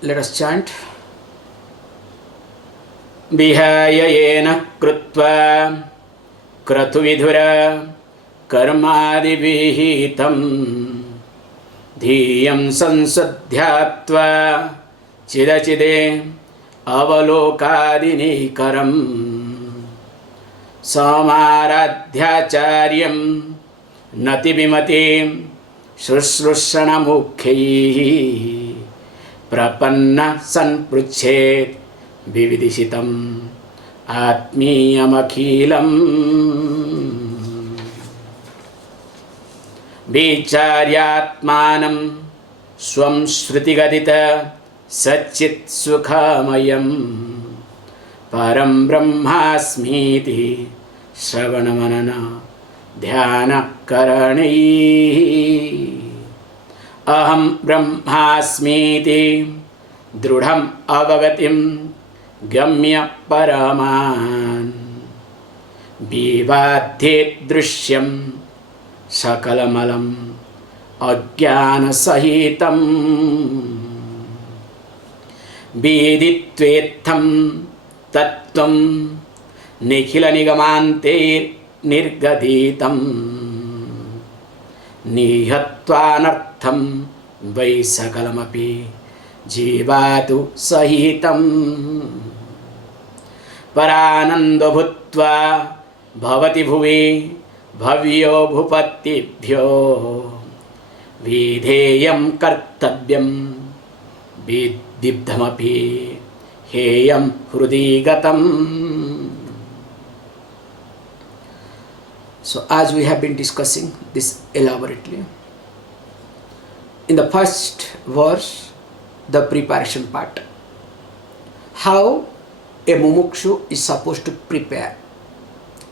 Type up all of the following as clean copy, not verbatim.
Let us chant. Vihaya yena krutva kratuvidhura karmadi vihitam dhiyam sansadhyatva chidachide avalokadini karam samaradhyacharyam nati bimati shushrushana mukhyi prapanna sanpruchet vividishitam atmiyamakhilam vicharyatmanam swam shrutigadita satchit sukhamayam param brahmasmiti shravanamanana dhyana karanai aham brahmasmiti drudham avagatim gamya paraman vivadhet drishyam sakalamalam ajnana sahitam viditvetham tattvam nikhila nigamante nirgaditam nihatvanartham vai sakalamapi jivatu sahitam paranando bhutva bhavati bhuvi bhavyo bhupattibhyo vidheyam kartavyam vidibdhamapi heyam hrudigatam. So as we have been discussing this elaborately, in the first verse, the preparation part, how a mumukshu is supposed to prepare,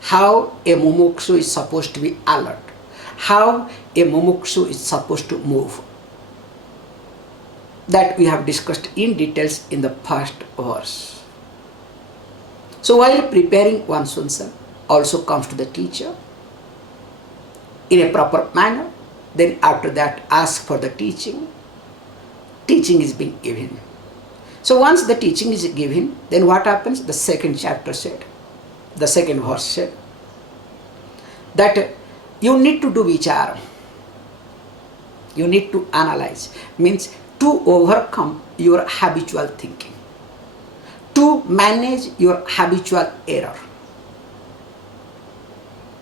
how a mumukshu is supposed to be alert, how a mumukshu is supposed to move. That we have discussed in details in the first verse. So while preparing oneself also comes to the teacher in a proper manner, then after that ask for the teaching. Teaching is being given. So once the teaching is given, then what happens? The second chapter said, the second verse said, that you need to do vichara. You need to analyze. Means to overcome your habitual thinking, to manage your habitual error.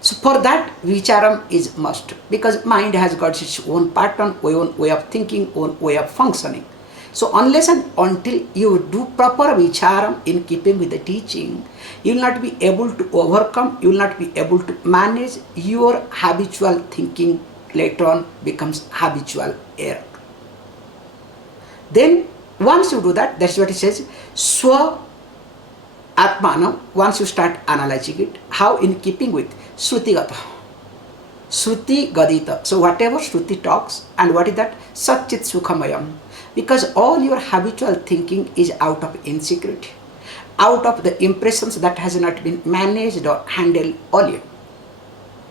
So for that, vicharam is must, because mind has got its own pattern, own way of thinking, own way of functioning. So unless and until you do proper vicharam in keeping with the teaching, you will not be able to overcome, you will not be able to manage your habitual thinking. Later on becomes habitual error. Then once you do that, that's what it says, swa atmanam, once you start analyzing it, how in keeping with Shruti Gata. Shruti Gadita. So whatever Shruti talks, and what is that? Satchit Sukhamayam. Because all your habitual thinking is out of insecurity, out of the impressions that has not been managed or handled earlier.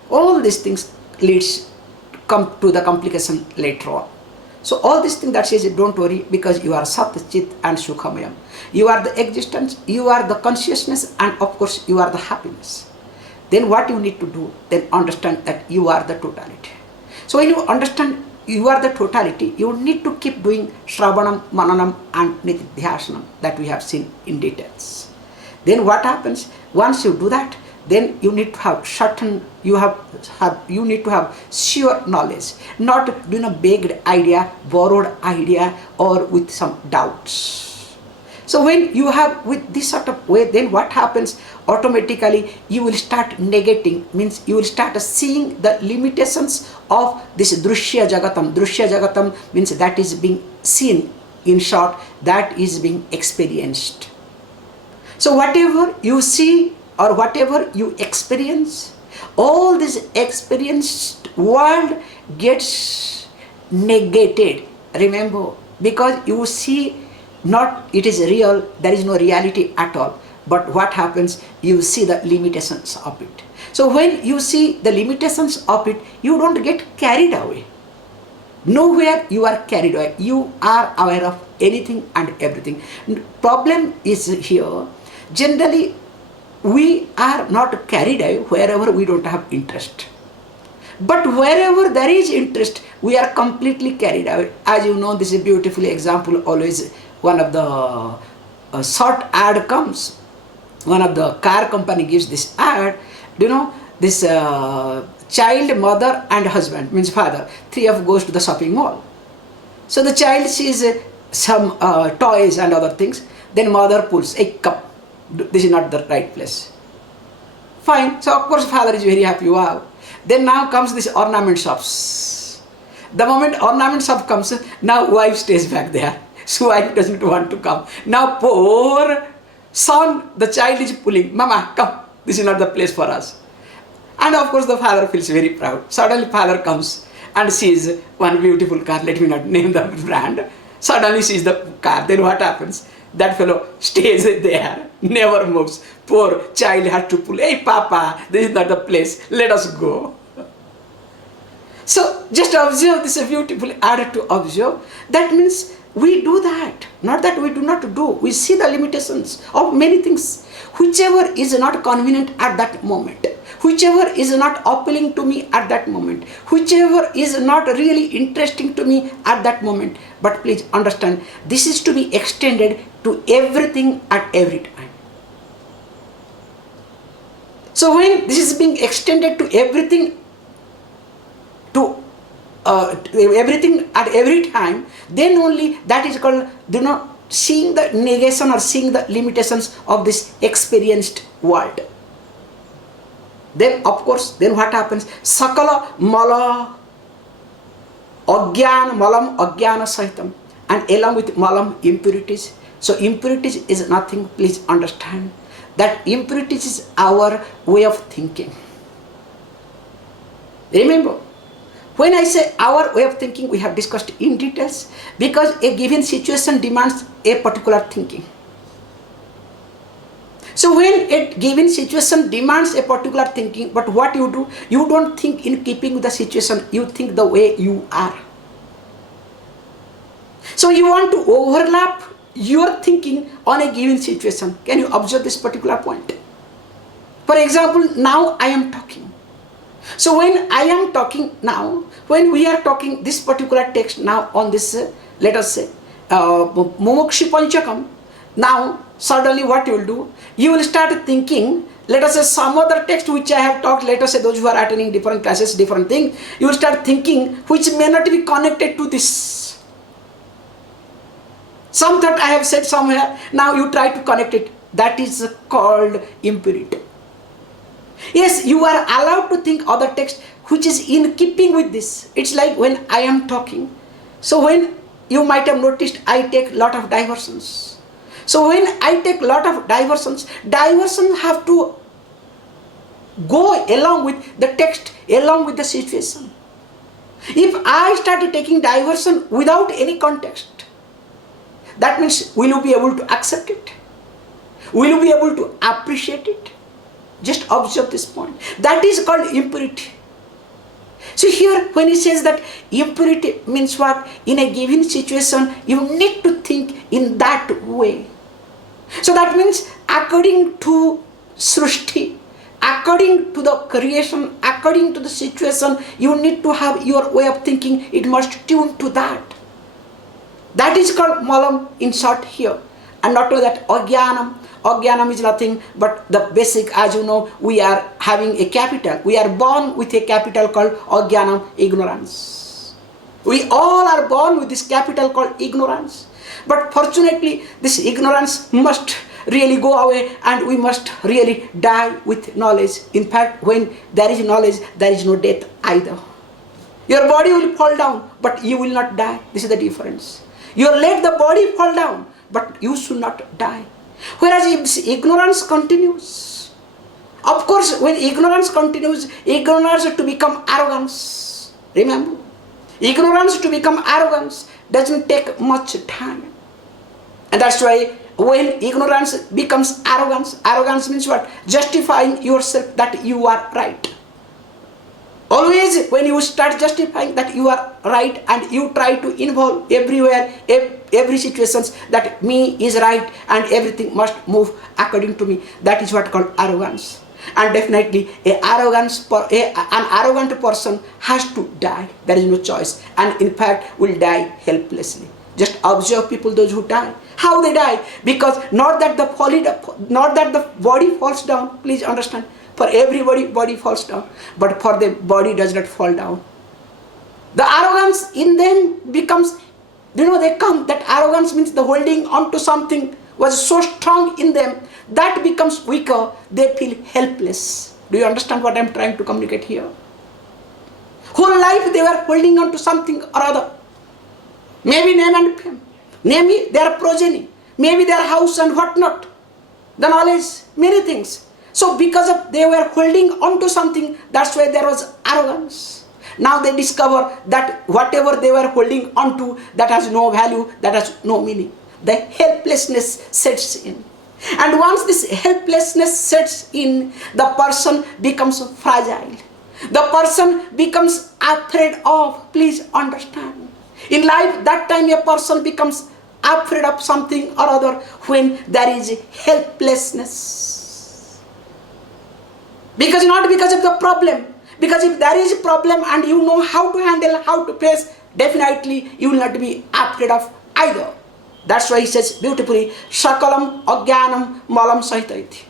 All these things leads come to the complication later on. So all these things that says, don't worry, because you are Sat, Chit and Sukhamayam. You are the existence, you are the consciousness, and of course you are the happiness. Then what you need to do, then understand that you are the totality. So when you understand you are the totality, you need to keep doing Shravanam, Mananam and Nitidhyasanam that we have seen in details. Then what happens? Once you do that, then you need to have certain, you need to have sure knowledge, not a baked idea, borrowed idea, or with some doubts. So when you have with this sort of way, then what happens? Automatically you will start negating, means you will start seeing the limitations of this Drushya Jagatam. Drushya Jagatam means that is being seen, in short, that is being experienced. So whatever you see or whatever you experience, all this experienced world gets negated. Remember, because you see not it is real, there is no reality at all. But what happens? You see the limitations of it. So when you see the limitations of it, you don't get carried away. Nowhere you are carried away. You are aware of anything and everything. Problem is here, generally we are not carried away wherever we don't have interest. But wherever there is interest, we are completely carried away. As you know, this is a beautiful example. Always one of the short ad comes. One of the car company gives this ad. This child, mother and husband, means father, three of goes to the shopping mall. So the child sees some toys and other things. Then mother pulls a cup. This is not the right place. Fine. So of course father is very happy. Wow. Then now comes this ornament shops. The moment ornament shop comes, now wife stays back there. So wife doesn't want to come. Now poor son, the child is pulling. Mama, come. This is not the place for us. And of course the father feels very proud. Suddenly father comes and sees one beautiful car. Let me not name the brand. Suddenly sees the car. Then what happens? That fellow stays there, never moves. Poor child has to pull. Hey papa, this is not the place. Let us go. So just observe, this is a beautiful ad to observe. That means we do that. Not that we do not do. We see the limitations of many things. Whichever is not convenient at that moment, whichever is not appealing to me at that moment, whichever is not really interesting to me at that moment. But please understand, this is to be extended to everything at every time. So when this is being extended to everything, everything at every time, then only that is called, seeing the negation or seeing the limitations of this experienced world. Then of course, then what happens? Sakala mala agyan malam agyana sahitam, and along with malam, impurities. So impurities is nothing, please understand that impurities is our way of thinking. Remember, when I say our way of thinking, we have discussed in details, because a given situation demands a particular thinking. So when a given situation demands a particular thinking, but what you do, you don't think in keeping with the situation, you think the way you are. So you want to overlap your thinking on a given situation. Can you observe this particular point? For example, now I am talking. So when I am talking now, when we are talking this particular text now on this, let us say, Mumukshu Panchakam, now suddenly what you will do, you will start thinking, let us say some other text which I have talked, let us say those who are attending different classes, different things, you will start thinking which may not be connected to this. Some that I have said somewhere, now you try to connect it. That is called impurity. Yes, you are allowed to think other text which is in keeping with this. It's like when I am talking. So when you might have noticed, I take lot of diversions. So when I take lot of diversions have to go along with the text, along with the situation. If I started taking diversion without any context, that means will you be able to accept it? Will you be able to appreciate it? Just observe this point. That is called impurity. So here when he says that impurity means what? In a given situation, you need to think in that way. So that means according to Srishti, according to the creation, according to the situation, you need to have your way of thinking. It must tune to that. That is called malam in short here. And not only that, agyanam. Agyanam is nothing but the basic, as you know, we are having a capital. We are born with a capital called agyanam, ignorance. We all are born with this capital called ignorance. But fortunately, this ignorance must really go away and we must really die with knowledge. In fact, when there is knowledge, there is no death either. Your body will fall down, but you will not die. This is the difference. You let the body fall down, but you should not die. Whereas if this ignorance continues, of course, when ignorance continues, ignorance to become arrogance. Remember, ignorance to become arrogance doesn't take much time. And that's why when ignorance becomes arrogance, arrogance means what? Justifying yourself that you are right. Always when you start justifying that you are right and you try to involve everywhere, every situations that me is right and everything must move according to me, that is what called arrogance. And definitely an arrogant person has to die. There is no choice, and in fact will die helplessly. Just observe people, those who die, how they die. Because not that the body falls down, please understand. For everybody body falls down, but for them body does not fall down. The arrogance in them becomes, that arrogance means the holding on to something was so strong in them, that becomes weaker, they feel helpless. Do you understand what I am trying to communicate here? Whole life they were holding on to something or other. Maybe name and fame, maybe their progeny, maybe their house and whatnot, the knowledge, many things. So because of they were holding on to something, that's why there was arrogance. Now they discover that whatever they were holding on to, that has no value, that has no meaning. The helplessness sets in. And once this helplessness sets in, the person becomes fragile. The person becomes afraid of, please understand. In life, that time a person becomes afraid of something or other when there is helplessness. Because not because of the problem. Because if there is a problem and you know how to handle, how to face, definitely you will not be afraid of either. That's why he says beautifully, Sakalam Agyanam Malam Sahitaiti.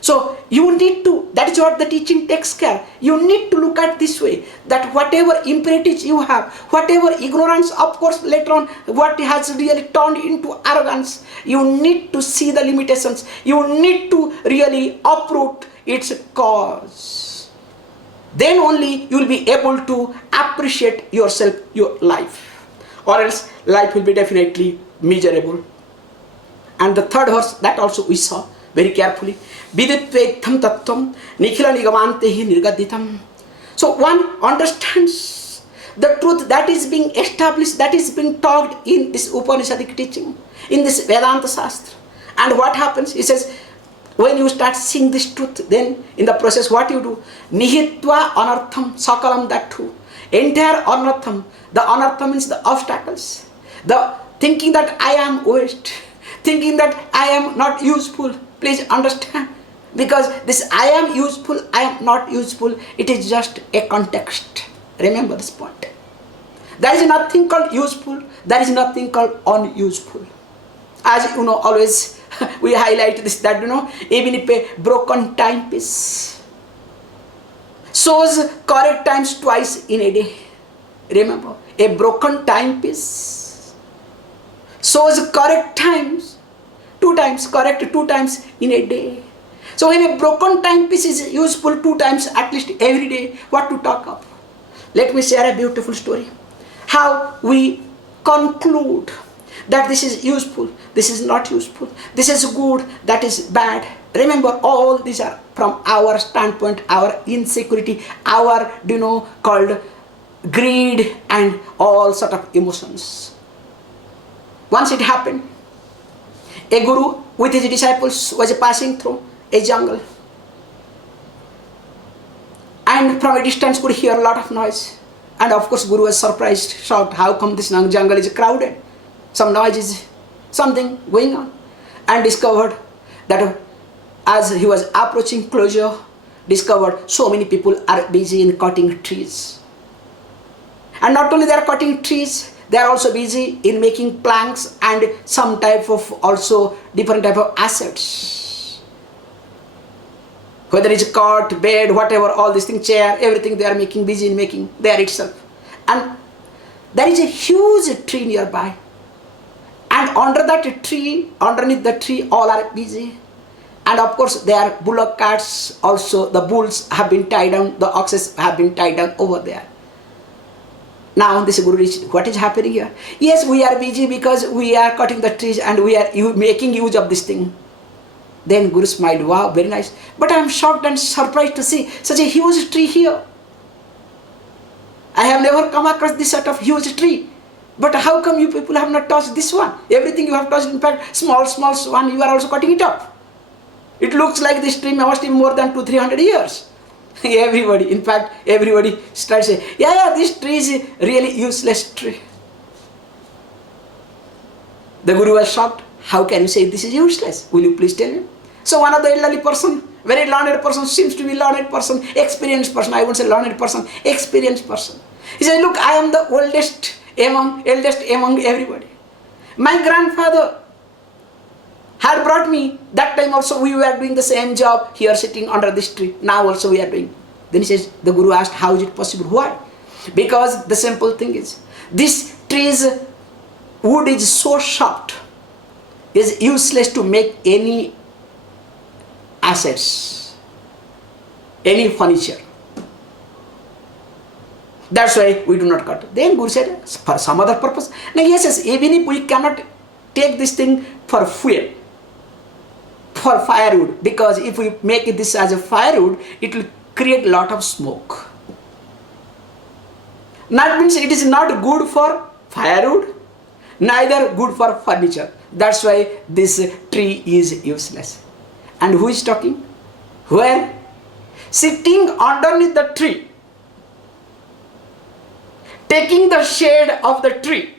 So you need to, that is what the teaching takes care. You need to look at this way, that whatever imperatives you have, whatever ignorance, of course later on, what has really turned into arrogance, you need to see the limitations. You need to really uproot its cause. Then only you will be able to appreciate yourself, your life. Or else life will be definitely miserable. And the third verse, that also we saw very carefully. Viditvedham tattvam nikhila nigamantehi nirgaditam. So one understands the truth that is being established, that is being taught in this Upanishadic teaching, in this Vedanta Shastra. And what happens? He says, when you start seeing this truth, then in the process what you do? Nihitva anartham sakalam, that too. Entire anartham. The anartham means the obstacles. The thinking that I am waste, thinking that I am not useful. Please understand. Because this I am useful, I am not useful, it is just a context. Remember this point. There is nothing called useful, there is nothing called unuseful. As you know, always we highlight this, that even if a broken timepiece shows correct times twice in a day. Remember, a broken timepiece shows correct times two times in a day. So when a broken timepiece is useful 2 times at least every day, what to talk of? Let me share a beautiful story. How we conclude that this is useful, this is not useful, this is good, that is bad. Remember, all these are from our standpoint, our insecurity, our, called greed and all sort of emotions. Once it happened, a guru with his disciples was passing through a jungle, and from a distance could hear a lot of noise. And of course Guru was surprised, shocked, how come this jungle is crowded? Some noise is, something going on. And discovered that as he was approaching closer, discovered so many people are busy in cutting trees. And not only they are cutting trees, they are also busy in making planks and some type of also different type of assets. Whether it's cot, bed, whatever, all these things, chair, everything they are making, busy in making there itself. And there is a huge tree nearby. And under that tree, underneath the tree, all are busy. And of course there are bullock carts also, the bulls have been tied down, the oxes have been tied down over there. Now this Guru reached, what is happening here? Yes, we are busy because we are cutting the trees and we are making use of this thing. Then Guru smiled, wow, very nice. But I am shocked and surprised to see such a huge tree here. I have never come across this sort of huge tree. But how come you people have not touched this one? Everything you have touched, in fact, small one, you are also cutting it up. It looks like this tree must be more than 200-300 years. Everybody, in fact, everybody starts saying, yeah, this tree is a really useless tree. The Guru was shocked. How can you say this is useless? Will you please tell me? So one of the elderly person, very learned person, seems to be learned person, experienced person, I won't say learned person, experienced person. He said, look, I am the eldest among everybody. My grandfather had brought me, that time also we were doing the same job here sitting under this tree. Now also we are doing. Then he says, the Guru asked, how is it possible? Why? Because the simple thing is, this tree's wood is so soft, is useless to make any assets, any furniture. That's why we do not cut. Then Guru said, for some other purpose. Now yes, even if we cannot take this thing for fuel, for firewood, because if we make this as a firewood, it will create a lot of smoke. That means it is not good for firewood, neither good for furniture. That's why this tree is useless. And who is talking? Where? Sitting underneath the tree, taking the shade of the tree,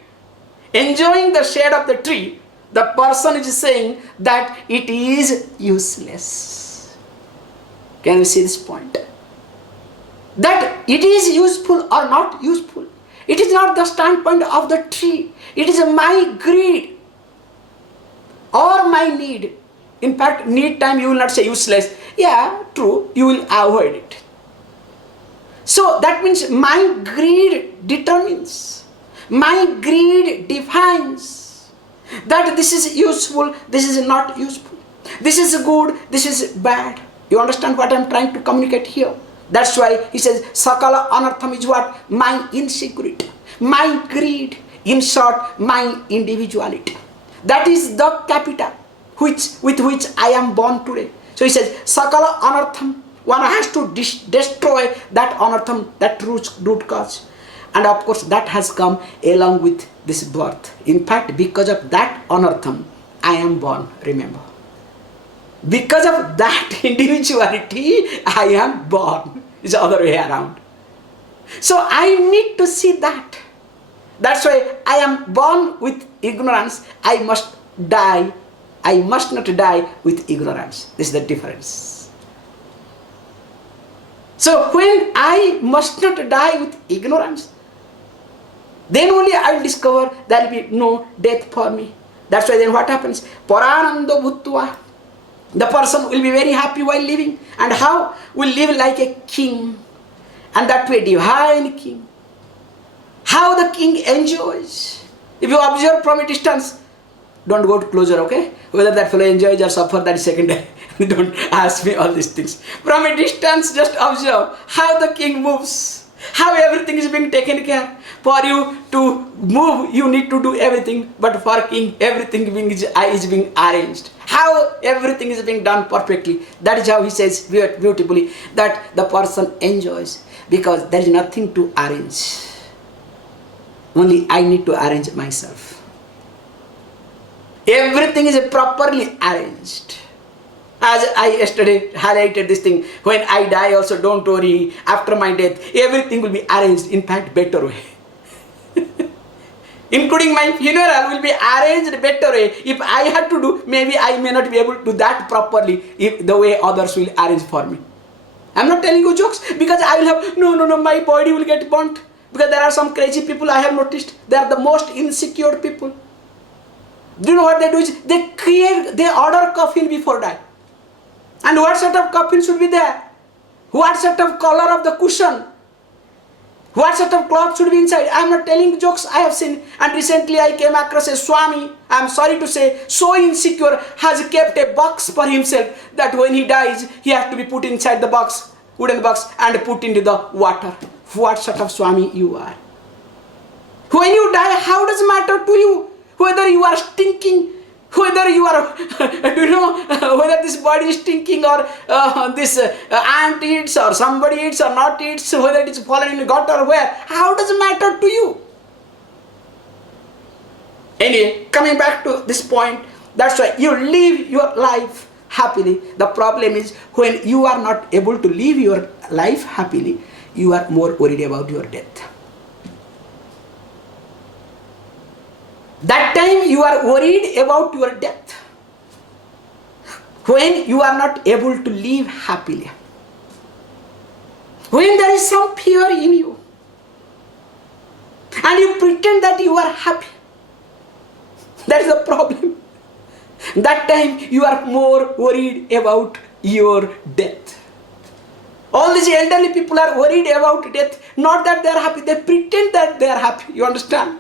enjoying the shade of the tree, the person is saying that it is useless. Can you see this point? That it is useful or not useful. It is not the standpoint of the tree. It is my greed or my need. In fact, need time you will not say useless. Yeah, true, you will avoid it. So that means my greed determines, my greed defines that this is useful, this is not useful, this is good, this is bad. You understand what I am trying to communicate here? That's why he says, Sakala anartham is what? My insecurity, my greed, in short, my individuality. That is the capital with which I am born today. So he says, Sakala anartham. One has to destroy that anartham, that root cause. And of course, that has come along with this birth. In fact, because of that anartham, I am born, remember. Because of that individuality, I am born. It's the other way around. So I need to see that. That's why I am born with ignorance. I must die. I must not die with ignorance. This is the difference. So when I must not die with ignorance, then only I will discover there will be no death for me. That's why then what happens? Paranando bhuttva. The person will be very happy while living. And how? Will live like a king. And that way divine king. How the king enjoys. If you observe from a distance, don't go closer, okay? Whether that fellow enjoys or suffers, that is secondary. Don't ask me all these things. From a distance, just observe how the king moves, how everything is being taken care. For you to move, you need to do everything. But for king, everything is being arranged. How everything is being done perfectly. That is how he says beautifully that the person enjoys, because there is nothing to arrange. Only I need to arrange myself. Everything is properly arranged. As I yesterday highlighted this thing, when I die also, don't worry, after my death, everything will be arranged, in fact, better way. Including my funeral will be arranged better way. If I had to do, maybe I may not be able to do that properly if the way others will arrange for me. I'm not telling you jokes, because I will have, no, my body will get burnt. Because there are some crazy people I have noticed, they are the most insecure people. Do you know what they do is, they order coffin before die. And what sort of coffin should be there? What sort of color of the cushion? What sort of cloth should be inside? I am not telling jokes, I have seen. And recently I came across a Swami, I am sorry to say, so insecure, has kept a box for himself that when he dies, he has to be put inside the box, wooden box, and put into the water. What sort of Swami you are? When you die, how does it matter to you? Whether you are stinking, whether you are, do you know, whether this body is stinking or this ant eats or somebody eats or not eats, whether it is fallen in the gutter or where, how does it matter to you? Anyway, coming back to this point, that's why you live your life happily. The problem is when you are not able to live your life happily, you are more worried about your death. That time you are worried about your death. When you are not able to live happily. When there is some fear in you. And you pretend that you are happy. That is the problem. That time you are more worried about your death. All these elderly people are worried about death. Not that they are happy. They pretend that they are happy. You understand?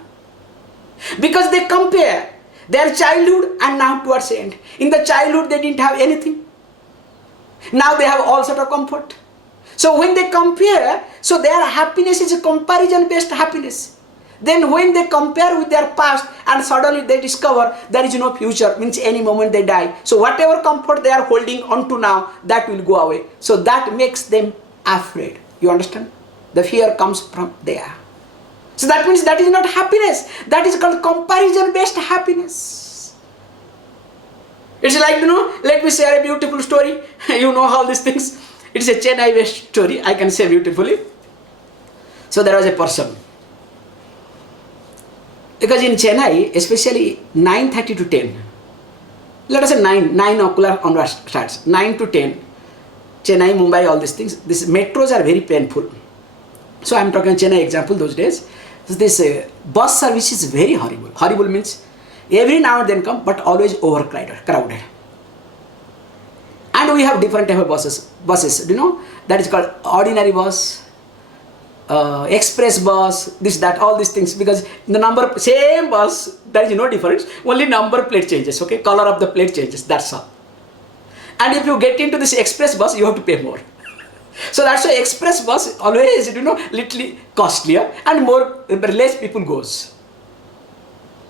Because they compare their childhood and now towards the end. In the childhood they didn't have anything. Now they have all sort of comfort. So when they compare, so their happiness is a comparison based happiness. Then when they compare with their past and suddenly they discover there is no future, means any moment they die. So whatever comfort they are holding on to now, that will go away. So that makes them afraid. You understand? The fear comes from there. So that means that is not happiness. That is called comparison based happiness. It's like, let me share a beautiful story. You know all these things. It is a Chennai based story. I can say beautifully. So there was a person. Because in Chennai, especially 9:30 to 10, let us say 9 o'clock onwards starts, 9 to 10, Chennai, Mumbai, all these things, these metros are very painful. So I am talking Chennai example those days. So this bus service is very horrible. Horrible means every now and then come, but always crowded. And we have different type of buses, that is called ordinary bus, express bus, this, that, all these things, because the number, same bus, there is no difference, only number plate changes, okay, color of the plate changes, that's all. And if you get into this express bus, you have to pay more. So that's why express bus always, little costlier and less people goes.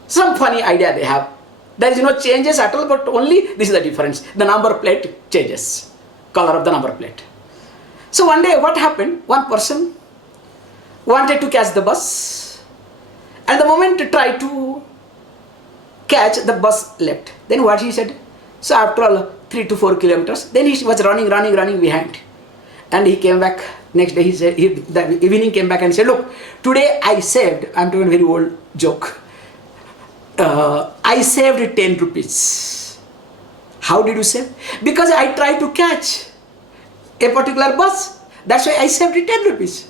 Some funny idea they have. There is no changes at all, but only this is the difference. The number plate changes, color of the number plate. So one day what happened, one person wanted to catch the bus, and the moment to try to catch, the bus left. Then what he said, so after all 3 to 4 kilometers, then he was running behind. And he came back next day, the evening came back and said, look, today I saved, I'm doing a very old joke, I saved 10 rupees. How did you save? Because I tried to catch a particular bus. That's why I saved 10 rupees.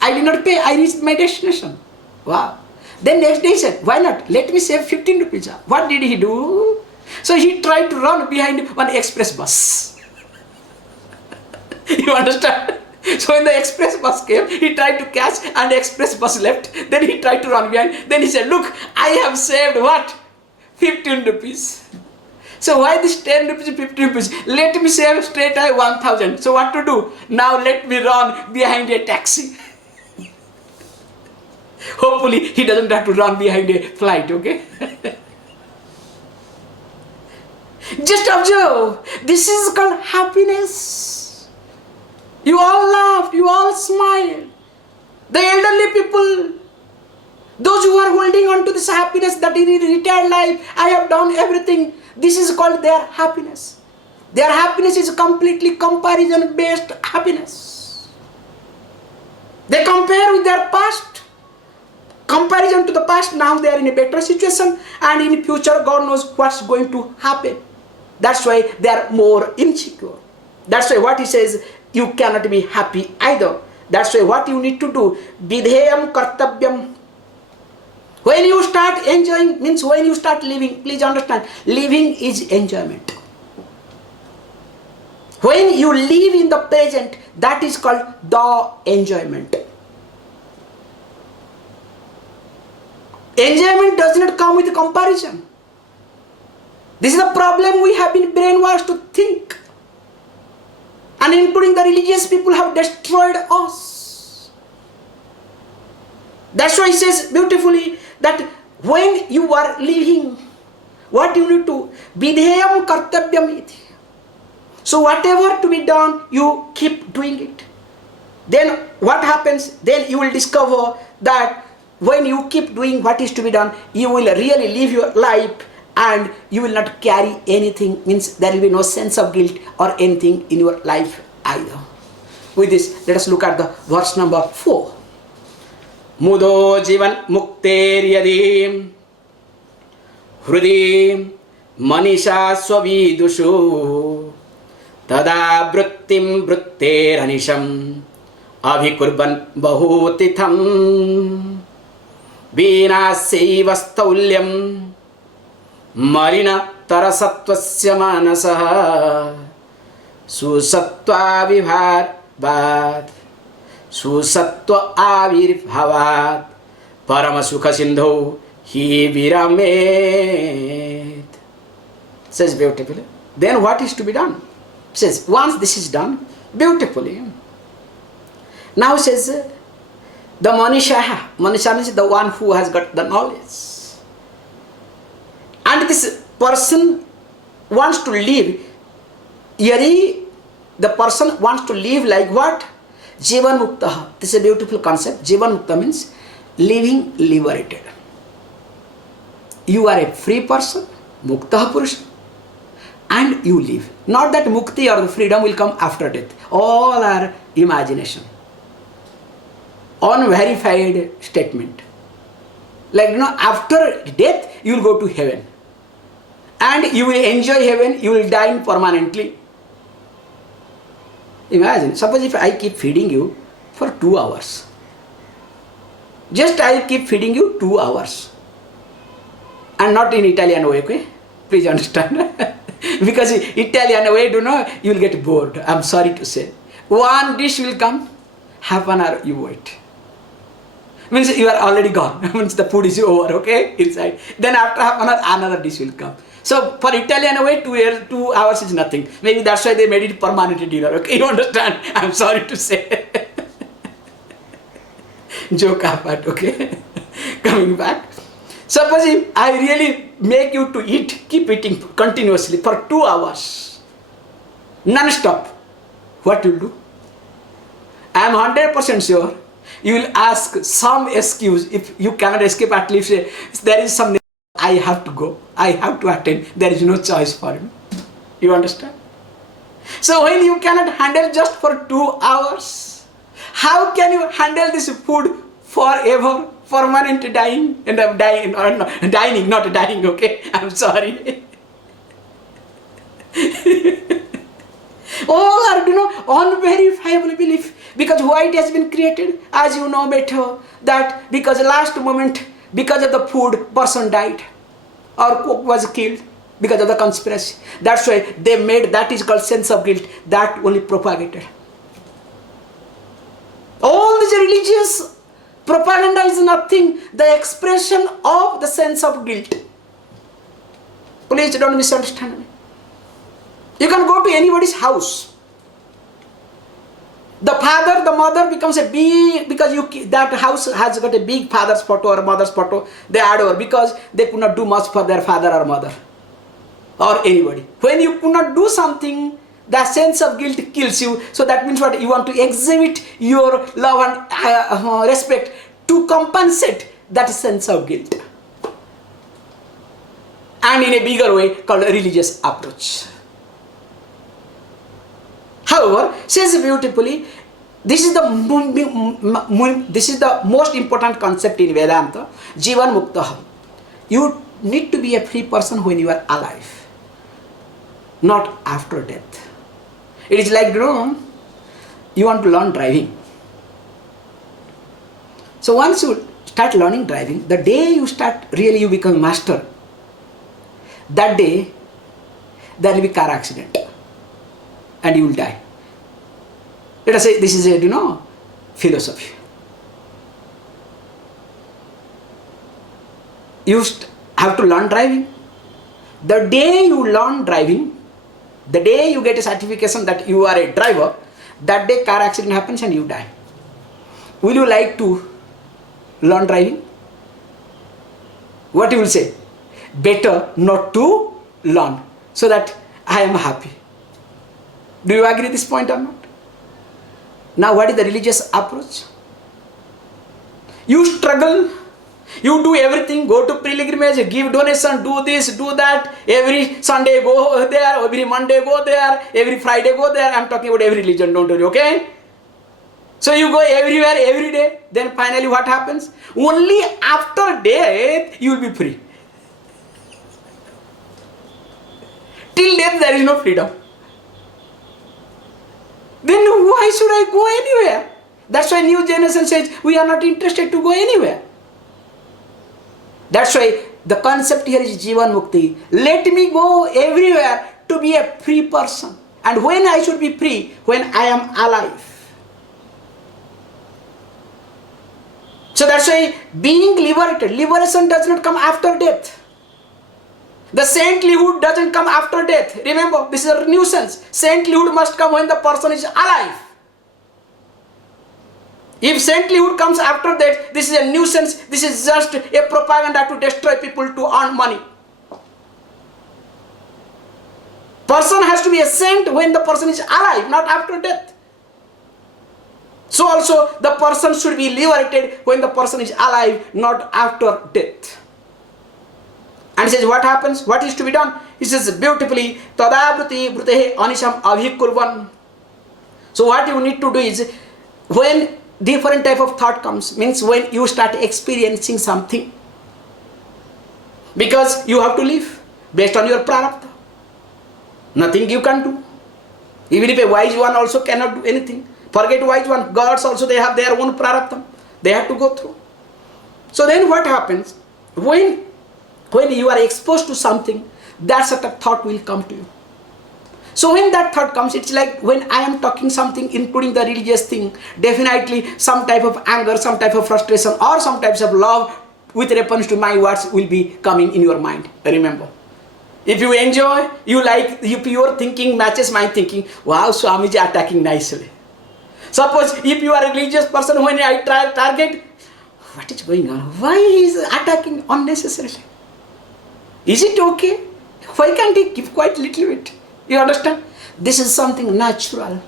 I did not pay, I reached my destination. Wow. Then next day he said, why not? Let me save 15 rupees. What did he do? So he tried to run behind one express bus. You understand? So when the express bus came, he tried to catch and the express bus left. Then he tried to run behind. Then he said, look, I have saved what? 15 rupees. So why this 10 rupees, 50 rupees? Let me save straight away 1000. So what to do? Now let me run behind a taxi. Hopefully he doesn't have to run behind a flight, okay? Just observe. This is called happiness. You all laughed, you all smiled. The elderly people, those who are holding on to this happiness that in retired life, I have done everything. This is called their happiness. Their happiness is completely comparison-based happiness. They compare with their past. Comparison to the past, now they are in a better situation, and in future, God knows what's going to happen. That's why they are more insecure. That's why what he says, you cannot be happy either. That's why what you need to do, vidheyam kartavyam. When you start enjoying, means when you start living, please understand, living is enjoyment. When you live in the present, that is called the enjoyment. Enjoyment does not come with comparison. This is the problem we have been brainwashed to think. And including the religious people have destroyed us. That's why he says beautifully that when you are living, what you need to, vidheyam kartavyam iti. So whatever to be done, you keep doing it. Then what happens? Then you will discover that when you keep doing what is to be done, you will really live your life and you will not carry anything, means there will be no sense of guilt or anything in your life either. With this, let us look at the verse number 4. Mudo jivan mukter yadi hrudi manisha swavidushu tada vrittim vritter anisham abhikurban bahutitham vinasyaiva staulyam marina tarasattvasya manasah susatva vibharvat susatva avirbhavat parama sukha sindho hi viramet. Says beautifully. Then what is to be done? Says once this is done beautifully. Now says the Manisha is the one who has got the knowledge. And this person wants to live. Yari, the person wants to live like what? Jivan Mukta. This is a beautiful concept. Jivan Mukta means living liberated. You are a free person, Mukta Purusha, and you live. Not that Mukti or the freedom will come after death. All are imagination. Unverified statement. Like, after death, you will go to heaven. And you will enjoy heaven, you will die permanently. Imagine, suppose if I keep feeding you for 2 hours. Just I will keep feeding you 2 hours. And not in Italian way, okay? Please understand. Because Italian way, you will get bored. I'm sorry to say. One dish will come, half an hour you wait. Means you are already gone. Means the food is over, okay? Inside. Then after half an hour, another dish will come. So for Italian way, 2 hours is nothing. Maybe that's why they made it permanent dinner. Okay, you understand? I'm sorry to say. Joke apart, okay? Coming back. Suppose if I really make you to eat, keep eating continuously for 2 hours, non-stop, what will do? I am 100% sure you will ask some excuse. If you cannot escape, at least say, there is some, I have to go, I have to attend, there is no choice for me. You understand? So when you cannot handle just for 2 hours, how can you handle this food forever? Permanent dying, and I'm dying, or no, dining, not dying, okay? I'm sorry. All are, unverifiable belief. Because why it has been created? As you know better, that because last moment, because of the food, person died or cook was killed because of the conspiracy. That's why they made, that is called sense of guilt, that only propagated. All these religious propaganda is nothing, the expression of the sense of guilt. Please don't misunderstand me. You can go to anybody's house. The father, the mother becomes a big, because that house has got a big father's photo or mother's photo, they add over because they could not do much for their father or mother or anybody. When you could not do something, the sense of guilt kills you. So that means what? You want to exhibit your love and respect to compensate that sense of guilt. And in a bigger way called a religious approach. However, says beautifully, this is the most important concept in Vedanta, Jivan Mukta. You need to be a free person when you are alive, not after death. It is like, you want to learn driving. So once you start learning driving, the day you start really you become master, that day there will be car accident and you will die. Let us say this is a philosophy. You have to learn driving. The day you learn driving, the day you get a certification that you are a driver, that day car accident happens and you die. Will you like to learn driving? What you will say? Better not to learn, so that I am happy. Do you agree this point or not? Now what is the religious approach? You struggle, You do everything, go to pilgrimage, give donation, do this, do that. Every Sunday go there, every Monday go there, every Friday go there. I'm talking about every religion, don't worry, okay? So you go everywhere, every day. Then finally what happens? Only after death you will be free. Till death there is no freedom. Then why should I go anywhere? That's why new generation says we are not interested to go anywhere. That's why the concept here is Jivan Mukti. Let me go everywhere to be a free person. And when I should be free? When I am alive. So that's why being liberated, liberation does not come after death. The saintlyhood doesn't come after death. Remember, this is a nuisance. Saintlyhood must come when the person is alive. If saintlyhood comes after that, this is a nuisance. This is just a propaganda to destroy people to earn money. Person has to be a saint when the person is alive, not after death. So also the person should be liberated when the person is alive, not after death. And he says, what happens? What is to be done? He says beautifully, Tadabruti Brutehe Anisham Abhikurvan. So what you need to do is, when different type of thought comes, means when you start experiencing something, because you have to live based on your prarabdha. Nothing you can do. Even if a wise one also cannot do anything. Forget wise one. Gods also, they have their own prarabdha. They have to go through. So then what happens? When you are exposed to something, that sort of thought will come to you. So when that thought comes, it's like when I am talking something, including the religious thing, definitely some type of anger, some type of frustration, or some types of love with reference to my words will be coming in your mind. Remember. If you enjoy, you like, if your thinking matches my thinking, wow, Swamiji attacking nicely. Suppose if you are a religious person, when I target, what is going on? Why is attacking unnecessarily? Is it okay? Why can't he give quite little bit? You understand? This is something natural.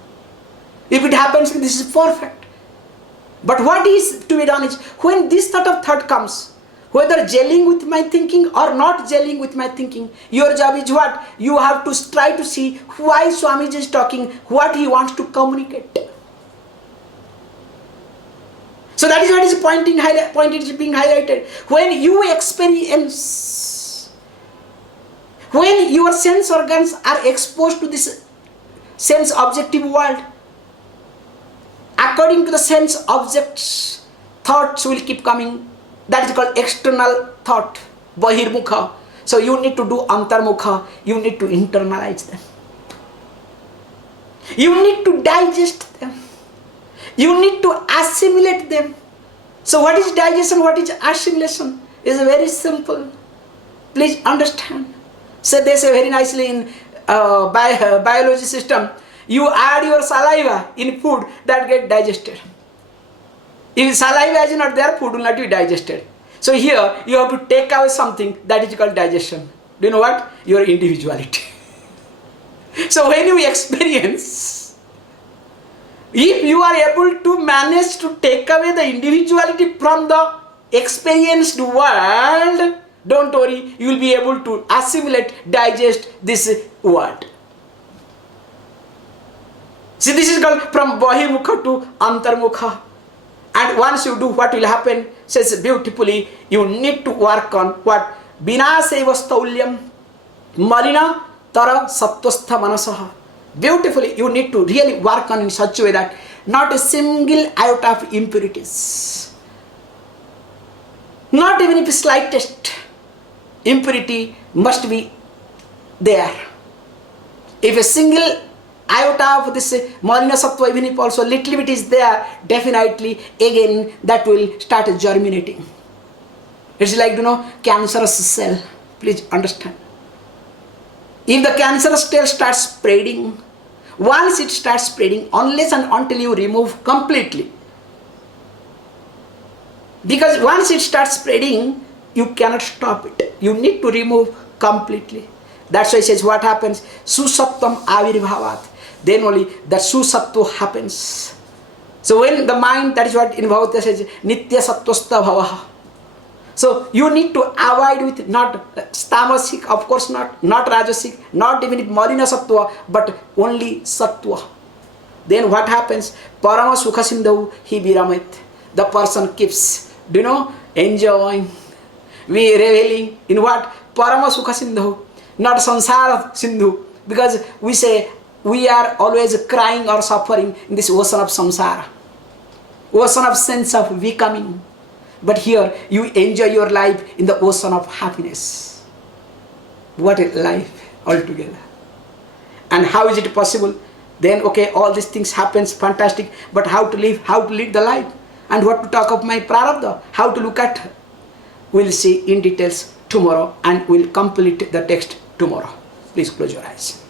If it happens, this is perfect. But what is to be done is, when this sort of thought comes, whether gelling with my thinking or not gelling with my thinking, your job is what? You have to try to see why Swamiji is talking, what he wants to communicate. So that is what is point is being highlighted. When you experience, when your sense organs are exposed to this sense objective world, according to the sense objects, thoughts will keep coming. That is called external thought, bahirmukha. So you need to do antarmukha. You need to internalize them. You need to digest them. You need to assimilate them. So what is digestion? What is assimilation? It's very simple. Please understand. So they say very nicely in biology system, you add your saliva in food that get digested. If saliva is not there, food will not be digested. So here you have to take away something that is called digestion. Do you know what? Your individuality. So when you experience, if you are able to manage to take away the individuality from the experienced world, don't worry, you will be able to assimilate, digest this world. See, this is called from bahirmukha to antarmukha. And once you do, what will happen? Says beautifully, you need to work on what? Vinaseva staulyam malina tara sattwastha manasaha. Beautifully, you need to really work on in such a way that not a single iota of impurities, not even if slightest impurity must be there. If a single iota of this malina sattva, even if also little bit is there, definitely again that will start germinating. It's like, cancerous cell. Please understand. If the cancerous cell starts spreading, once it starts spreading, unless and until you remove completely, because once it starts spreading, you cannot stop it. You need to remove completely. That's why it says what happens? Susaptam avirbhavat. Then only that susattva happens. So when the mind, that is what in Bhagavad Gita says, nitya sattvastha bhavaha. So you need to avoid with not tamasic, of course not rajasic, not even with malina sattva, but only sattva. Then what happens? Parama sukha sindhu hi viramit. The person keeps, enjoying, we reveling in what? Parama sukha sindhu, not samsara sindhu. Because we say we are always crying or suffering in this ocean of samsara, ocean of sense of becoming. But here you enjoy your life in the ocean of happiness. What a life altogether. And how is it possible? Then okay, all these things happens, fantastic, but how to live, how to lead the life, and what to talk of my prarabdha, how to look at, we'll see in details tomorrow, and we'll complete the text tomorrow. Please close your eyes.